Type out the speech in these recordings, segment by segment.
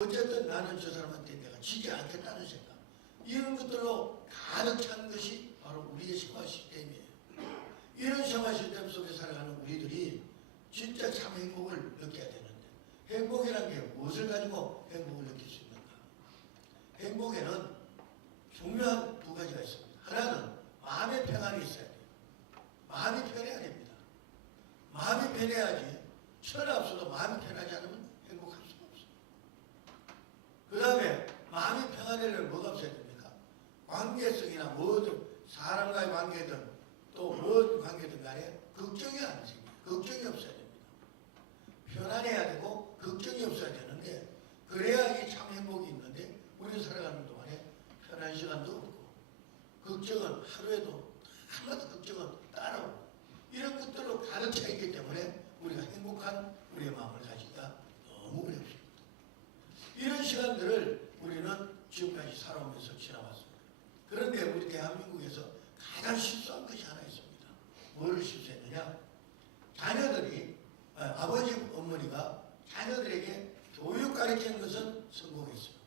어쨌든 나는 저 사람한테 내가 지지 않겠다는 생각. 이런 것들로 가득 찬 것이 바로 우리의 생활 시스템이에요. 이런 생활 시스템 속에 살아가는 우리들이 진짜 참 행복을 느껴야 되는데 행복이라는 게 무엇을 가지고 행복을 느낄 수 있는가? 행복에는 중요한 두 가지가 있습니다. 하나는 마음의 평안이 있어야 돼요. 마음이 편해야 됩니다. 마음이 편해야지 천하 없어도 마음이 편하지 않으면 없어요. 그 다음에 마음이 평안하려면 뭐가 없어야 됩니까? 관계성이나 뭐든 사람과의 관계든 또 무엇 관계든 간에 걱정이 안 생겨요. 걱정이 없어야 됩니다. 편안해야 되고 걱정이 없어야 되는데 그래야 이 참 행복이 있는데 우리 살아가는 동안에 편한 시간도 없고 걱정은 하루에도 한마디 걱정은 따라오고 이런 것들로 가득 차 있기 때문에 우리가 행복한 우리의 마음을 가지기가 너무 어렵습니다. 이런 시간들을 우리는 지금까지 살아오면서 지나왔습니다. 그런데 우리 대한민국에서 가장 실수한 것이 하나 있습니다. 뭐를 실수했느냐? 자녀들이 아, 아버지 어머니가 자녀들에게 교육 가르치는 것은 성공했어요.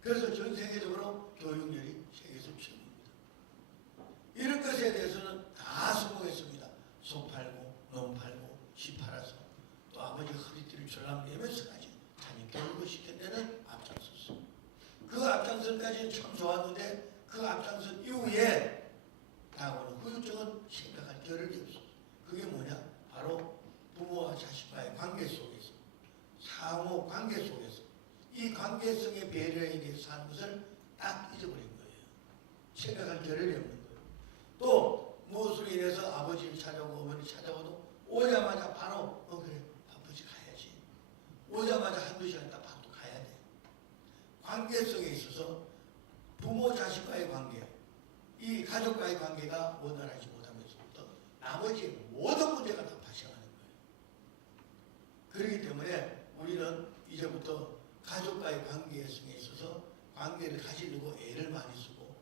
그래서 전 세계적으로 교육열이 세계에서 최고입니다. 이런 것에 대해서는 다 성공했습니다. 소 팔고, 놈 팔고, 시 팔아서 또 아버지 허리띠를 졸라매면서까지 자녀 교육을 시킨 데는 앞장섰어. 그 앞장선까지는 참 좋았는데 그 앞장선 이후에 다가오는 후유증은 생각할 겨를이 없어. 그게 뭐냐? 바로 부모와 자식과의 관계 속에서 상호 관계 속에서 이 관계성의 배려에 대해서 하는 것을 딱 잊어버린 거예요. 생각할 겨를이 없는 거예요. 또 무엇으로 인해서 아버지를 찾아오고 어머니 찾아오도 오자마자 바로 어 그래 아버지 가야지. 오자마자 한두 시간 있다 바로 또 가야 돼. 관계성에 있어서 부모 자식과의 관계, 이 가족과의 관계가 원활하지 나머지 모든 문제가 다 발생하는 거예요. 그렇기 때문에 우리는 이제부터 가족과의 관계성에 있어서 관계를 가지려고 애를 많이 쓰고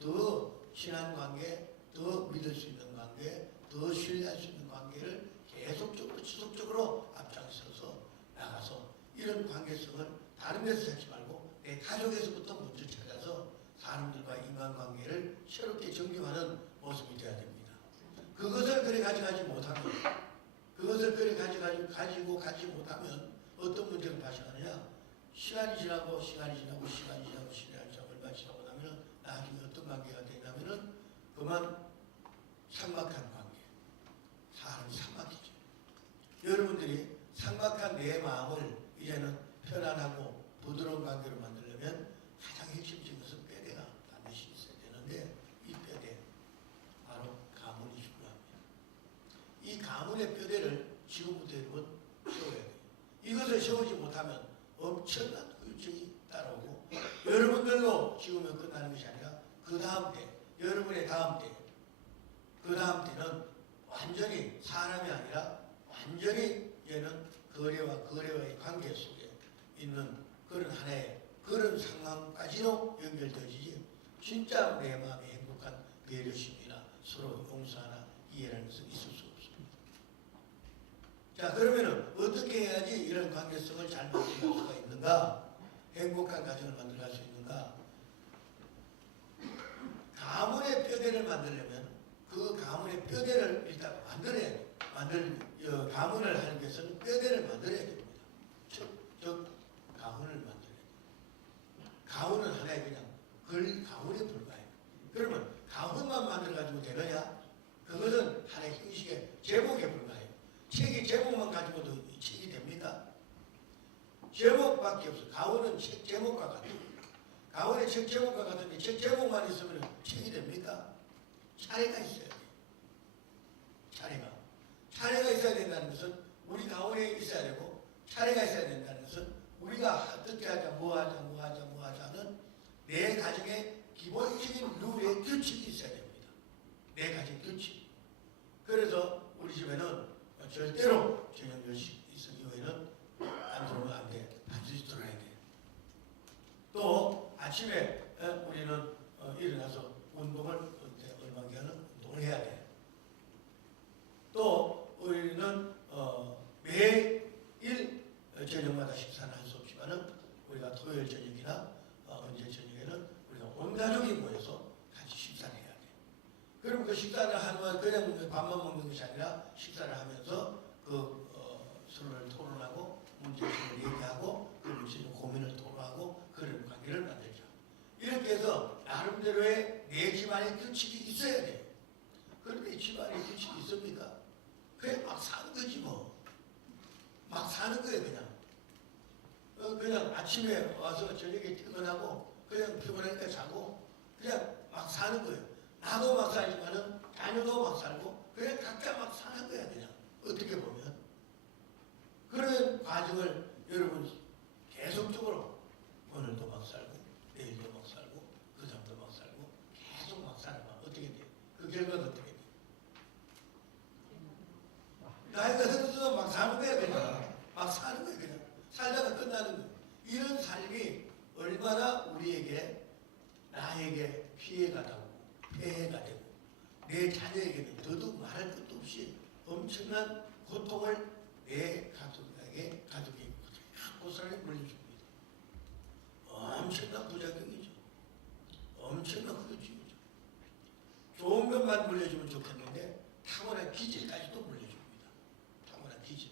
더 친한 관계, 더 믿을 수 있는 관계, 더 신뢰할 수 있는 관계를 계속적으로 지속적으로 앞장서서 나가서 이런 관계성을 다른 데서 찾지 말고 내 가족에서부터 먼저 찾아서 사람들과 인간관계를 새롭게 정립하는 모습이 되어야 됩니다. 그것을 그래 가져가지 못하면 그것을 그래 가져가지고 가지고 가지 못하면 어떤 문제가 발생하느냐? 시간이 지나고 시간이 지나고 시간이 지나고 시간이 지나고 얼마 지나고 나면은 나중에 어떤 관계가 되냐면은 그만 삭막한 관계. 사람이 삭막해져 여러분들이 삭막한 내 마음을 이제는 편안하고 부드러운 관계로 만들려면 가장 핵심적인 것은 뼈대가 반드시 있어야 되는데 이 뼈대 바로 가문이 중요합니다. 이 가문의 뼈대를 지금부터 여러분 세워야 돼요. 세우지 못하면 엄청난 후유증이 따라오고 여러분들로 지금은 끝나는 것이 아니라 그 다음 때 여러분의 다음 때그 다음 때는 완전히 사람이 아니라 완전히 얘는 거래와 거래와의 관계 속에 있는 그런 하나의 그런 상황까지도 연결되어지지 진짜 내 마음에 행복한 배려심이나 서로 용서하나 이해라는 것은 있을 수. 자 그러면은 어떻게 해야지 이런 관계성을 잘 만들어갈 수가 있는가? 행복한 가정을 만들어갈 수 있는가? 가문의 뼈대를 만들려면 그 가문의 뼈대를 일단 만들어야 돼요. 만들 어, 가문을 하는 것은 뼈대를 만들어야 됩니다. 즉, 즉 가문을 만들어야 돼요. 가문은 하나의 그냥 글 가문에 불과해요. 그러면 가문만 만들어 가지고 되느냐? 그것은 하나의 형식의 제목에 불과해요. 책이 제목만 가지고도 이 책이 됩니까? 제목밖에 없어. 가훈은 책 제목과 같아요. 가훈의 책 제목과 같은데 책 제목만 있으면 책이 됩니까? 차례가 있어야 돼요. 차례가. 차례가 있어야 된다는 것은 우리 가훈에 있어야 되고 차례가 있어야 된다는 것은 우리가 어떻게 하자, 뭐 하자, 뭐 하자, 뭐 하자는 내 가정의 기본적인 룰의 규칙이 있어야 됩니다. 내 가정 규칙. 그래서 우리 집에는 절대로 저녁 10시 있은 이후에는 안 들어오면 안 돼. 반드시 들어야 돼. 또 아침에 어, 우리는 어, 일어나서 운동을 언제 얼마 기간은 운동을 해야 돼. 또 우리는 어, 매일 어, 저녁마다 식사를 할수 없지만은 우리가 토요일 저녁이나 어, 언제 저녁에는 우리가 온 가족이 모여서 같이 식사를 해야 돼. 그럼 그 식사를 하면 그냥 그 밥만 먹는 것이 아니라 식사를 하면서 그 어, 서로를 토론하고 문제점을 얘기하고 그리고 지금 고민을 토로하고 그런 관계를 만들자. 해서 나름대로의 내 집안의 규칙이 있어야 돼. 그런데 집안에 규칙이 있습니까? 그냥 막 사는 거지 뭐. 막 사는 거예요 그냥. 어, 그냥 아침에 와서 저녁에 퇴근하고 그냥 피곤하니까 자고 그냥 막 사는 거예요. 나도 막 살지만은 자녀도 막 살고 그냥 각자 막 사는 거야 그냥 어떻게 보면 그런 과정을 여러분 계속적으로 오늘도 막 살고 내일도 막 살고 그 다음도 막 살고 계속 막 살아봐 어떻게 돼? 그 결과가 어떻게 돼? 나이가 들어서 막 사는 거야 그냥 막 사는 거야 그냥 살다가 끝나는 거야 이런 삶이 얼마나 우리에게 나에게 피해가 되고 폐해가 되고 내 자녀에게는 더더욱 말할 것도 없이 엄청난 고통을 내 가족에게 가족이 고스란히 물려줍니다. 엄청난 부작용이죠. 엄청난 것만 물려주면 좋겠는데 타고난 기질까지도 물려줍니다. 타고난 기질.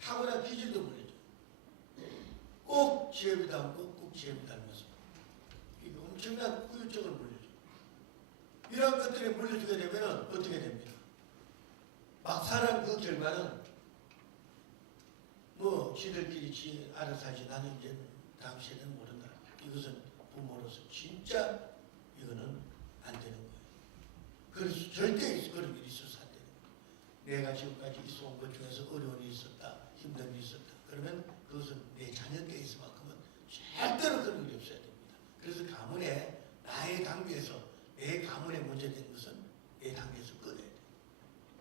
타고난 기질도 물려줘. 꼭 지혜를 닮고 꼭 지혜를 닮아서. 이거 엄청난 후유증을 물려줘. 이런 것들이 물려주게 되면 어떻게 됩니까? 막사는 그 결과는 뭐 지들끼리 지 알아서 하지 나는 이제 다음 세대는 모른다. 이것은 부모로서 진짜 이거는 안 되는. 그래서 절대 그런 일이 있어서 안 거예요. 내가 지금까지 있어온 것 중에서 어려운 일이 있었다, 힘든 일이 있었다. 그러면 그것은 내 자녀께 있어만큼은 절대로 그런 일이 없어야 됩니다. 그래서 가문에 나의 단계에서 내 가문에 문제된 것은 내 단계에서 끊어야 돼.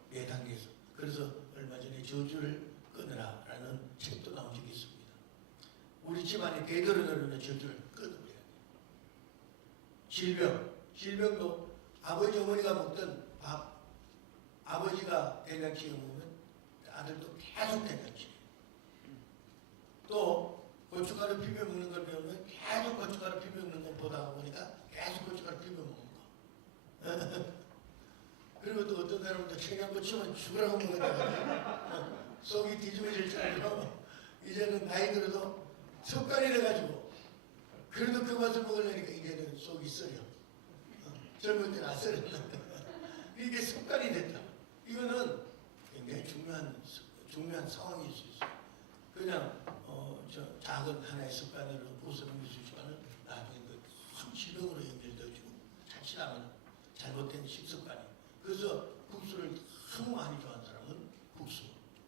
내 단계에서. 그래서 얼마 전에 저주를 끊으라라는 책도 나온 적이 있습니다. 우리 집안에 대대로 내려오는 저주를 끊어버려야 돼. 질병, 질병도 아버지 어머니가 먹던 밥, 아버지가 된장찌개 먹으면 아들도 계속 된장찌개. 또 고춧가루 비벼 먹는 걸 배우면 계속 고춧가루 비벼 먹는 걸 보다 보니까 계속 고춧가루 비벼 먹는 거. 그리고 또 어떤 사람은 또 청양고 치면 죽으라고 먹어야 속이 뒤집어질 정도로 이제는 나이 들어도 습관이 돼가지고 그래도 그 맛을 먹으려니까 이제는 속이 썰려. 어, 젊을 때는 안 썰었는데 이게 습관이 됐다. 이거는 굉장히 중요한 습- 중요한 상황일 수 있어요. 그냥 어, 저 작은 하나의 습관으로 벗어넘길 수 있지만은 나중에 그큰 질병으로 연결되어지고 자칫하면 잘못된 식습관이. 그래서 국수를 너무 많이 좋아하는 사람은 국수,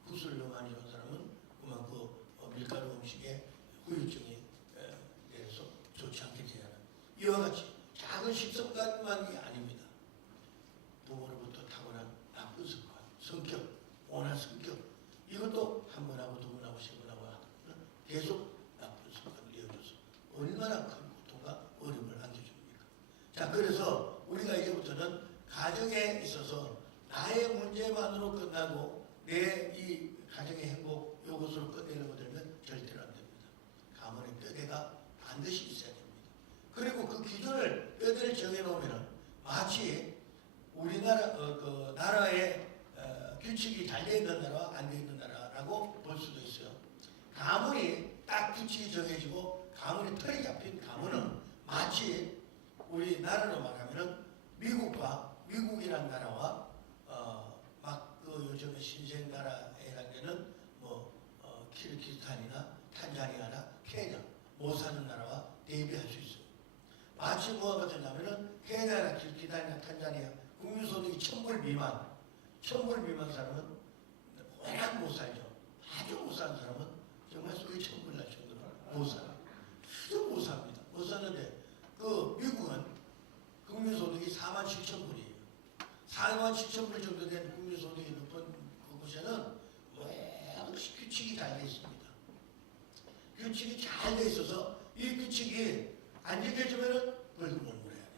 국수를 너무 많이 좋아하는 사람은 그만큼 어, 밀가루 음식에 후유증이 에, 내려서 좋지 않게 되는 이와 같이 작은 식습관만이 아닙니다. 부모로부터 타고난 나쁜 습관, 성격, 온한 성격 이것도 한 번하고 두 번하고 세 번하고 하면 계속 나쁜 습관을 이어줘서 얼마나 큰 고통과 어려움을 안겨줍니까? 자, 그래서 우리가 이제부터는 가정에 있어서 나의 문제만으로 끝나고 내 이 가정의 행복 이것으로 끝내려고 들면 절대로 안 됩니다. 가문의 뼈대가 반드시 있어야 됩니다. 그리고 그 기준을 뼈대를 정해놓으면 마치 우리나라 어, 그 나라의 어, 규칙이 잘돼 있는 나라와 안돼 있는 나라라고 볼 수도 있어요. 가문이 딱 규칙이 정해지고 가문이 털이 잡힌 가문은 마치 우리나라로 말하면은 미국과 미국이란 나라와 어, 막그 요즘에 신생 나라에라는 데는 뭐 어, 키르기스탄이나 탄자니아나 케냐 못 사는 나라와 대비할 수 있어요. 마치 뭐가 같으냐면은 케냐나 키르기스탄이나 탄자니아 국민소득이 천불 미만, 천불 미만 사람은 워낙 못 살죠. 아주 못 사는 사람은 정말 속이 천불 날 정도로 못 살아. 아주 못 삽니다. 못 사는데 그 미국은 국민소득이 4만 7천 불이에요. 4만 7천 불 정도 된 국민소득이 높은 그곳에는 몹시 규칙이 잘돼 있습니다. 규칙이 잘돼 있어서 이 규칙이 안 지켜지면은 벌금을 물어야 돼.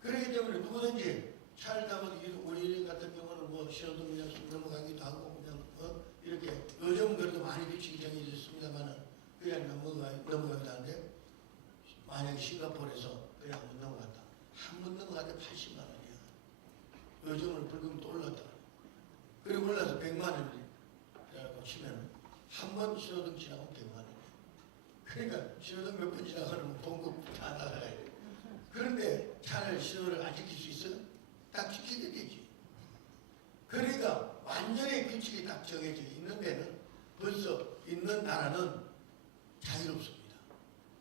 그렇기 때문에 누구든지 차를 타고 이- 우리 같은 경우는 뭐 신호등 그냥 넘어가기도 하고 그냥 어? 이렇게 요즘은 그래도 많이 규칙이 정해져 있습니다만은 그냥 넘어가, 넘어간다는데 만약에 싱가포르에서 그냥 못 넘어갔다. 한 번 넘어갔는데 80만 원이야. 요즘은 벌금 또 올랐다. 그리고 올라서 100만 원이라고 치면 한 번 신호등 지나면 100만 원이야. 그러니까 신호등 몇 번 지나가면 봉급 다 나가야 돼. 그런데 차를 신호를 안 지킬 수 있어? 딱 지키게 되지. 그러니까 완전히 규칙이 딱 정해져 있는 데는 벌써 있는 나라는 자유롭습니다.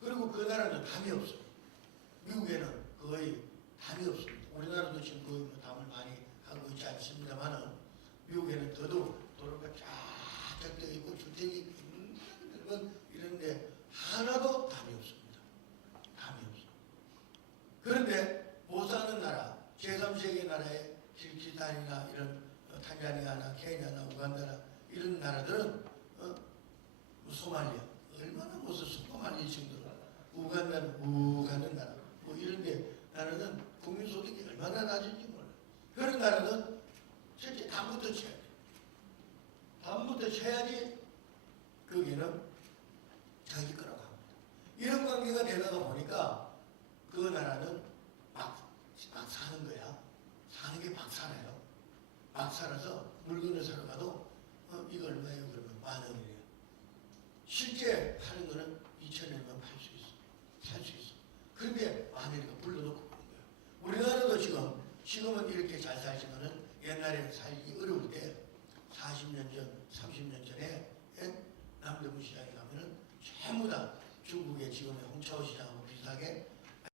그리고 그 나라는 담이 없어요. 미국에는 거의 담이 없습니다. 우리나라도 지금 거의 뭐 담을 많이 하고 있지 않습니다만은 미국에는 더더욱 도로가 쫙쫙 되어 있고 주택이 굉장히 이런데 하나도 담이 없습니다. 담이 없어. 그런데 못 사는 나라, 제3세계 나라의 키르기스탄이나 이런 어, 탄자니아나 케냐나 우간다나 이런 나라들은 어? 뭐 소말리아 얼마나 무슨 소말리 정도로 우간다는 우가는 나라 뭐 이런데 나라는 국민 소득이 얼마나 낮은지 몰라. 그런 나라는 실제 담부터 쳐야 돼. 담부터 쳐야지 거기는 자기 거라고 합니다. 이런 관계가 되다가 보니까 그 나라는 막, 막 사는 거야. 사는 게 막 살아요. 막 살아서 물건을 사러 가도 어, 이거 얼마예요? 그러면 만 원이래요. 실제